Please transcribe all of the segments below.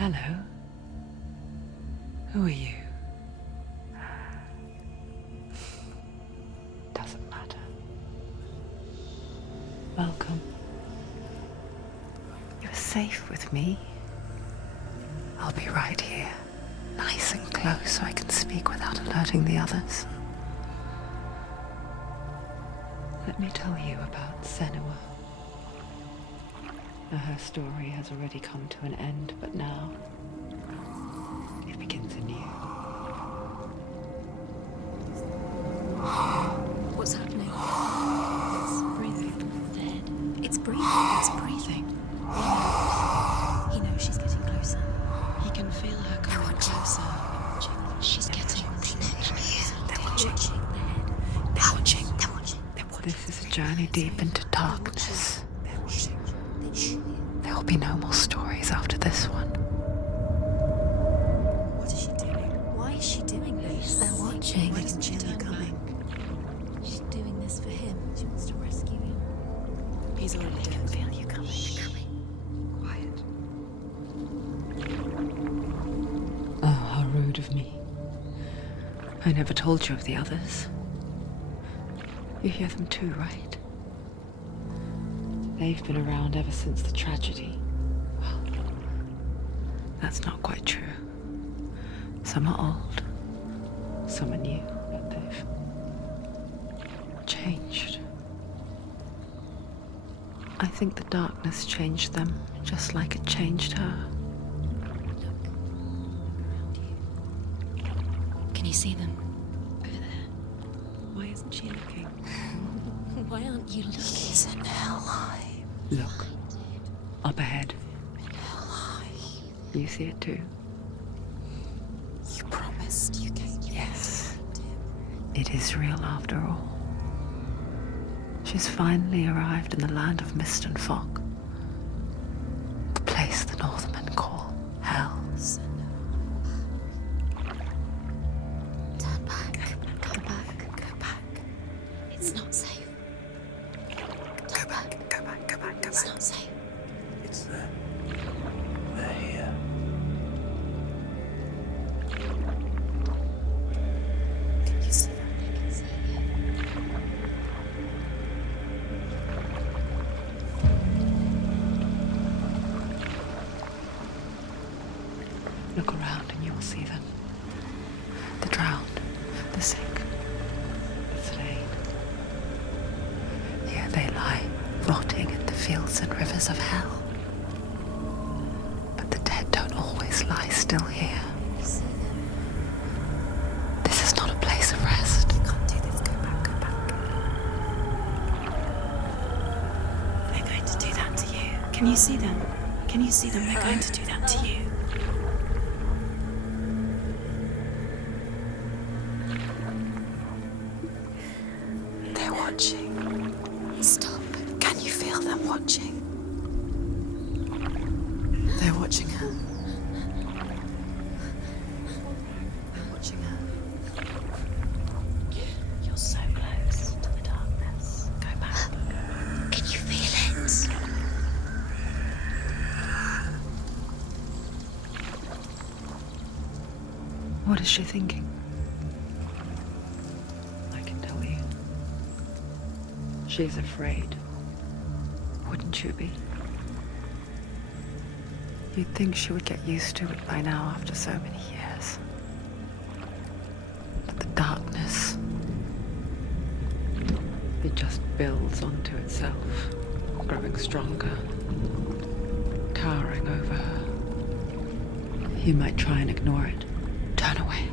Hello. Who are you? Doesn't matter. Welcome. You're safe with me. I'll be right here, nice and close so I can speak without alerting the others. Let me tell you about Senua. Now, her story has already come to an end, but now it begins anew. What's happening? It's breathing. Dead. It's breathing. It's breathing. He knows she's getting closer. He can feel her coming closer. She's getting closer. They're watching. They're watching. They're watching. This is a journey deep into darkness. There will be no more stories after this one. What is she doing? Why is she doing this? They're watching. Why doesn't she turn coming? She's doing this for him. She wants to rescue him. He's already dead. I can feel you coming. Quiet. Oh, how rude of me. I never told you of the others. You hear them too, right? They've been around ever since the tragedy. Well, that's not quite true. Some are old, some are new, but they've changed. I think the darkness changed them, just like it changed her. Can you see them? Over there. Why isn't she looking? Why aren't you looking? He's in hell. Look, up ahead. You see it too? You promised you came. Yes. It is real after all. She's finally arrived in the land of mist and fog. The place the Northmen call Hell. Turn back. Go back. Go back. It's not safe. Go back. Go back. Go back. Go It's back. not safe. It's them. They're here. Can you see them? They can see you. Look around and you will see them. The drowned, the sick, the slain. Here they lie, rotting in the fields and rivers of hell. But the dead don't always lie still here. You see them? This is not a place of rest. You can't do this. Go back. Go back. They're going to do that to you. Can you see them? Can you see them? They're going to do that to you. They're watching. Stop. Can you feel them watching? They're watching her. They're watching her. You're so close to the darkness. Go back. Can you feel it? What is she thinking? I can tell you. She's afraid. Wouldn't you be? You'd think she would get used to it by now after so many years. But the darkness, it just builds onto itself, growing stronger, towering over her. You might try and ignore it, turn away.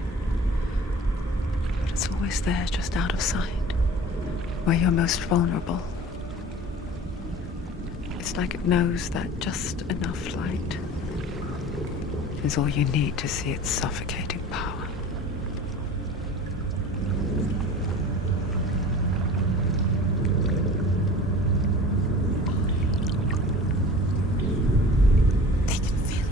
But it's always there, just out of sight, where you're most vulnerable. It's like it knows that just enough light is all you need to see its suffocating power. They can feel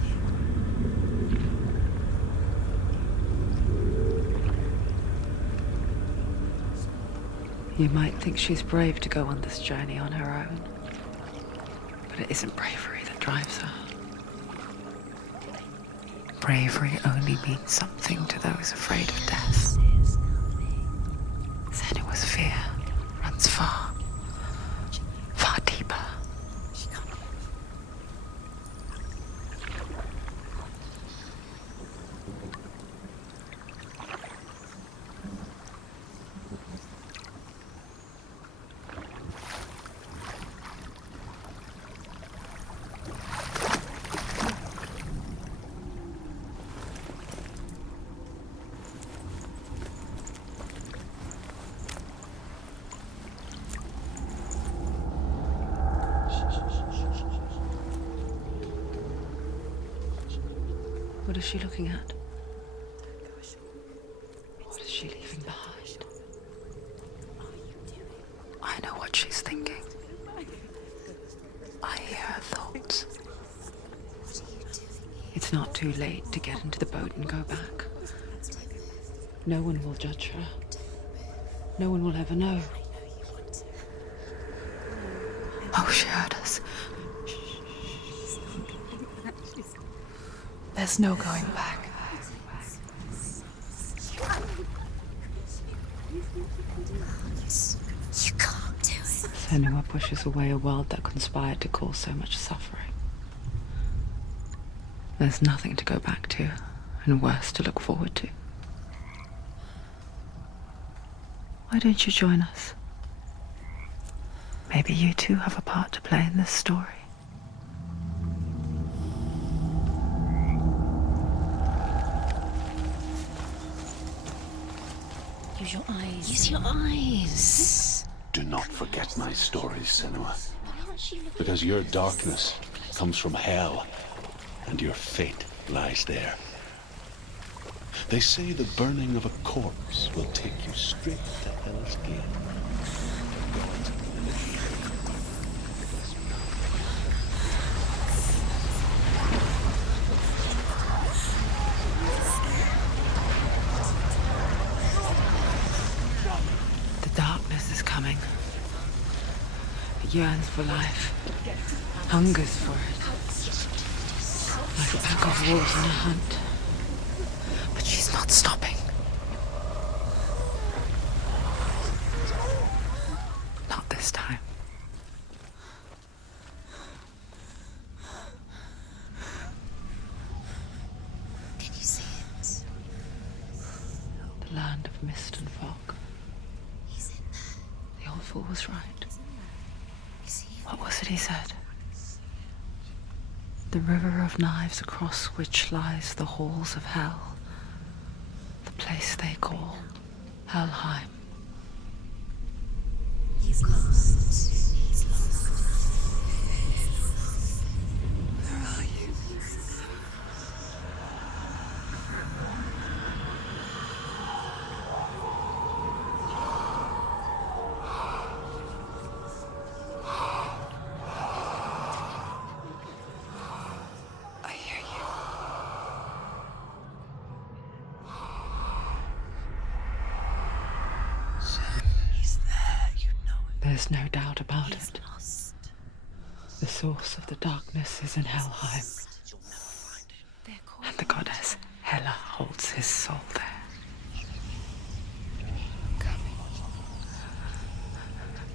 you. You might think she's brave to go on this journey on her own, but it isn't bravery that drives her. bravery only means something to those afraid of death, then it was fear runs far, far deeper. What is she looking at? What is she leaving behind? I know what she's thinking. I hear her thoughts. It's not too late to get into the boat and go back. No one will judge her. No one will ever know. Oh, she heard us. There's no going back. You can't do it. Senua pushes away a world that conspired to cause so much suffering. There's nothing to go back to, and worse to look forward to. Why don't you join us? Maybe you too have a part to play in this story. Use your eyes. Use your eyes. Do not forget my stories, Senua. Because your darkness comes from hell, and your fate lies there. They say the burning of a corpse will take you straight to Hell's Gate. The darkness is coming. It yearns for life, hungers for it, like a pack of wolves in a hunt. But she's not stopping. Not this time. Can you see it? The land of mist and fog. He's in there. The old fool was right. Is he? What was it he said? The river of knives across which lies the halls of hell. The place they call Helheim. He's lost. He's lost. Where are you? I hear you. He's there, you know it. There's no doubt about He's it. lost. The source of the darkness is in Helheim, They're called. and the goddess Hela holds his soul there.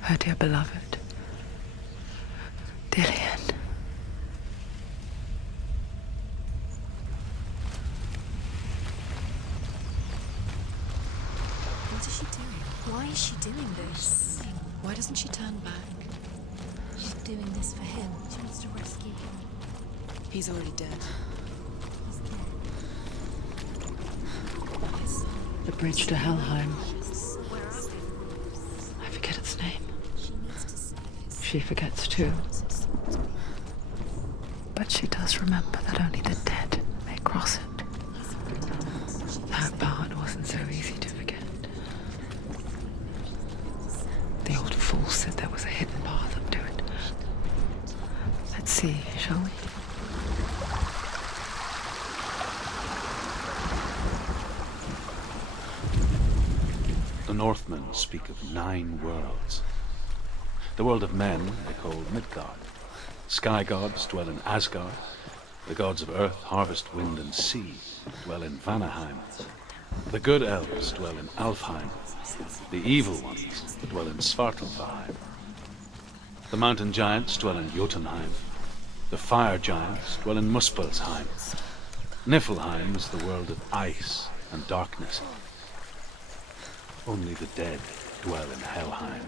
Her dear beloved, Dillian. What is she doing? Why is she doing this? Why doesn't she turn back? She's doing this for him. She wants to rescue him. He's already dead. He's dead. Yes. The bridge to Helheim. Where are they? I forget its name. She needs to save his. She forgets too. But she does remember that only the dead may cross it. That bard wasn't so easy to forget. The old fool said there was a hidden path up to it. Let's see, shall we? The Northmen speak of 9 worlds. The world of men they call Midgard. Sky gods dwell in Asgard, The gods of earth, harvest, wind, and sea dwell in Vanaheim. The good elves dwell in Alfheim. The evil ones dwell in Svartalfheim. The mountain giants dwell in Jotunheim. The fire giants dwell in Muspelheim. Niflheim is the world of ice and darkness. Only the dead dwell in Helheim.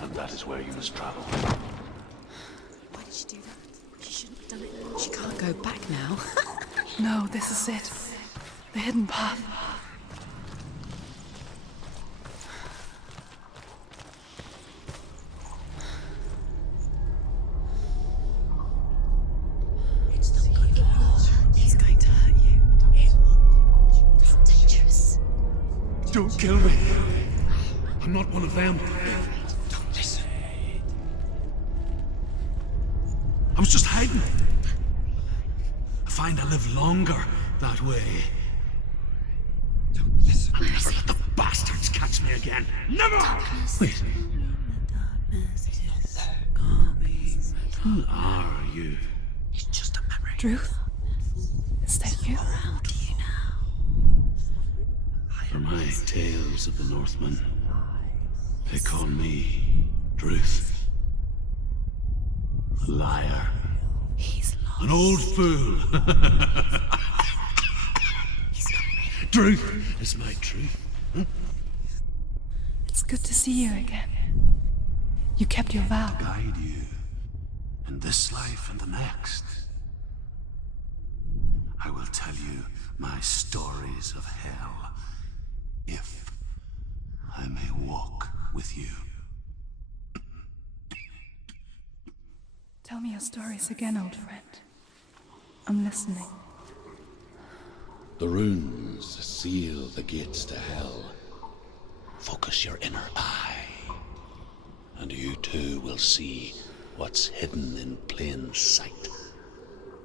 And that is where you must travel. Why did she do that? She shouldn't have done it. She can't go back now. No, this is it. The hidden path. It's not going to hurt. It's going to hurt you. It's dangerous. Don't kill me. I'm not one of them. Don't listen. I was just hiding. I find I live longer that way. Don't listen. I'll never let the bastards catch me again. Never! Wait. Who are you? It's just a memory. Druth? Is that you? How do you know? For my tales of the Northmen, they call me Druth. A liar. He's lost. An old fool. He's not ready. Truth is my truth. It's good to see you again. You kept your vow. Guide you in this life and the next. I will tell you my stories of hell, if I may walk with you. Tell me your stories again, old friend. I'm listening. The runes seal the gates to hell. Focus your inner eye, and you too will see what's hidden in plain sight.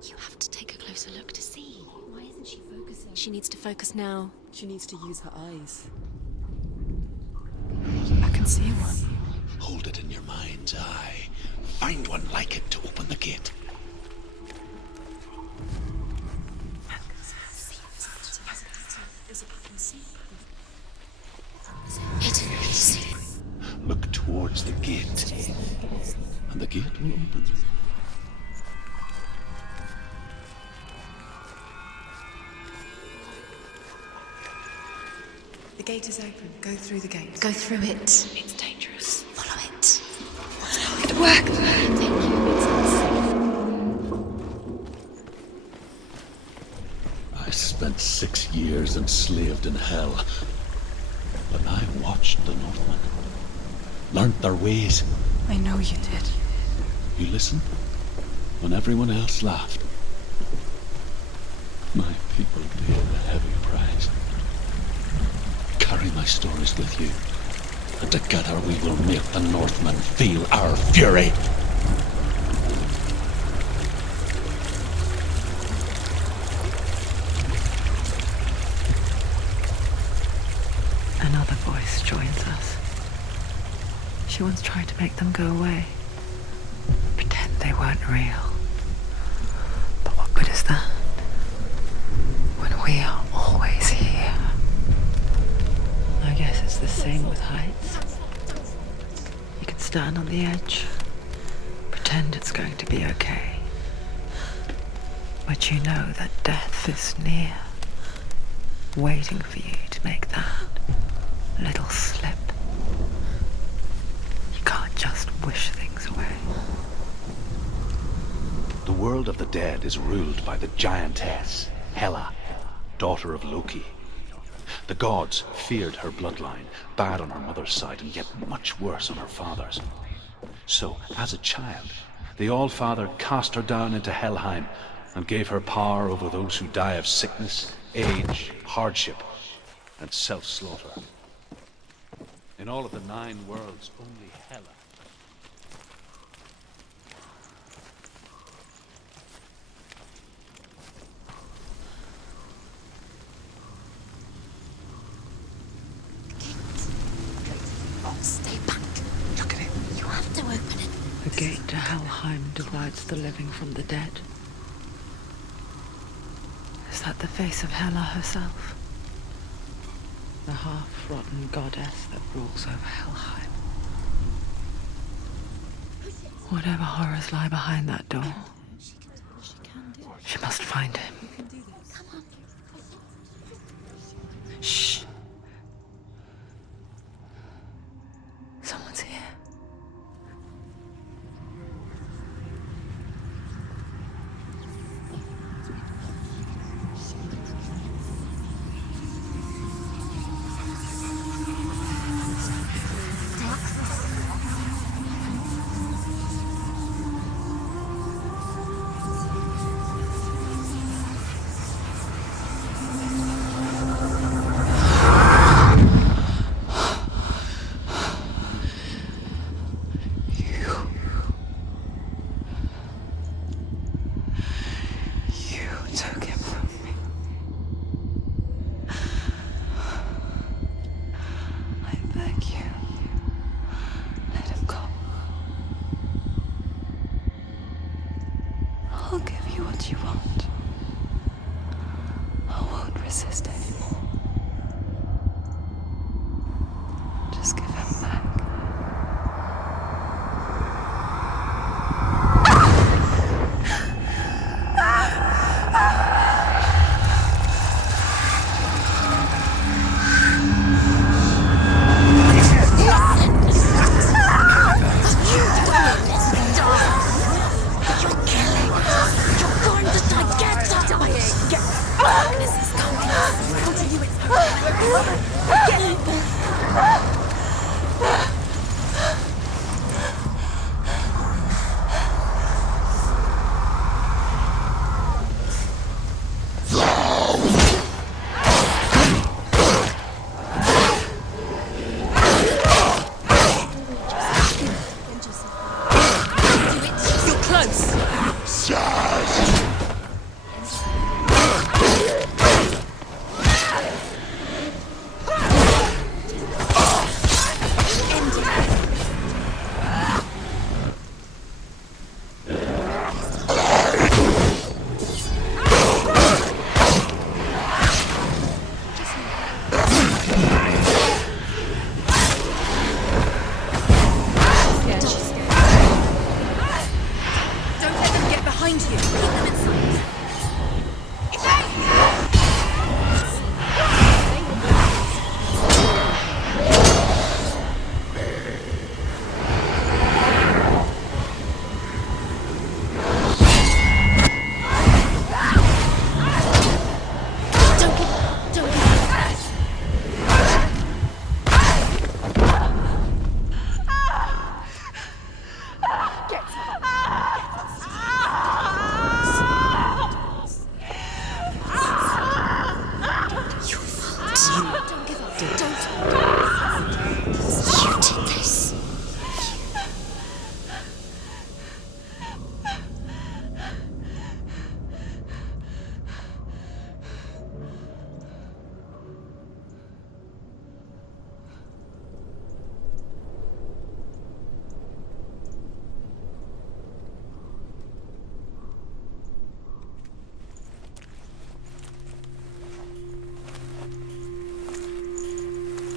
You have to take a closer look to see. Why isn't she focusing? She needs to focus now. She needs to use her eyes. I can see one. Hold it in your mind's eye. Find one like it to open the gate. Look towards the gate, and the gate will open. The gate is open. Go through the gate. Go through it. It's dangerous. Follow it. It worked! Thank you. It's unsafe. I spent 6 years enslaved in hell, but I watched the Northmen, learnt their ways. I know you did. You listened when everyone else laughed. My people paid a heavy price. Carry my stories with you, and together we will make the Northmen feel our fury. Another voice joins us. She once tried to make them go away. Pretend they weren't real. But what good is that? When we are always here. I guess it's the same with heights. You can stand on the edge, pretend it's going to be okay. But you know that death is near, waiting for you to make that little slip. You can't just wish things away. The world of the dead is ruled by the giantess, Hela, daughter of Loki. The gods feared her bloodline, bad on her mother's side, and yet much worse on her father's. So, as a child, the All-Father cast her down into Helheim and gave her power over those who die of sickness, age, hardship, and self-slaughter. In all of the 9 worlds, only Hela. Stay back. Look at it. You have to open it. The gate to Helheim divides the living from the dead. that the face of Hela herself? The half-rotten goddess that rules over Helheim. Whatever horrors lie behind that door, she must find him. Shh. Someone's here. I'll give you what you want. I won't resist anymore. Just give him back.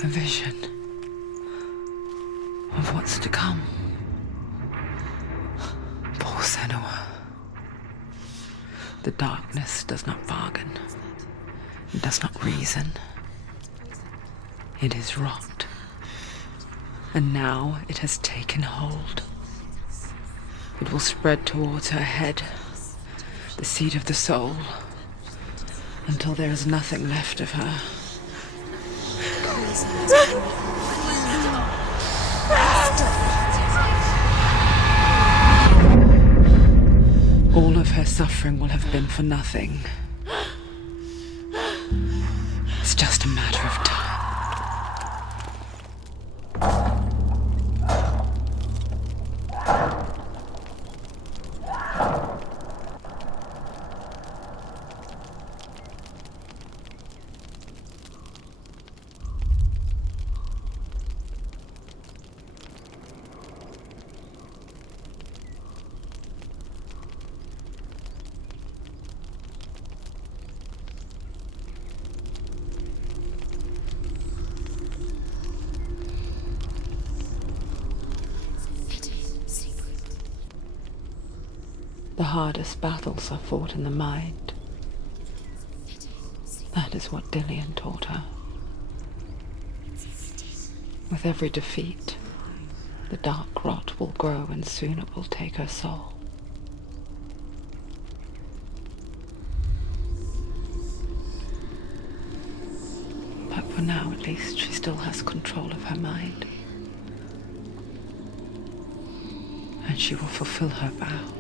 A vision of what's to come. Poor Senua. The darkness does not bargain. It does not reason. It is rot. And now it has taken hold. It will spread towards her head, the seat of the soul, until there is nothing left of her. All of her suffering will have been for nothing. It's just a matter of time. The hardest battles are fought in the mind. That is what Dillian taught her. With every defeat, the dark rot will grow and soon it will take her soul. But for now, at least, she still has control of her mind. And she will fulfill her vow.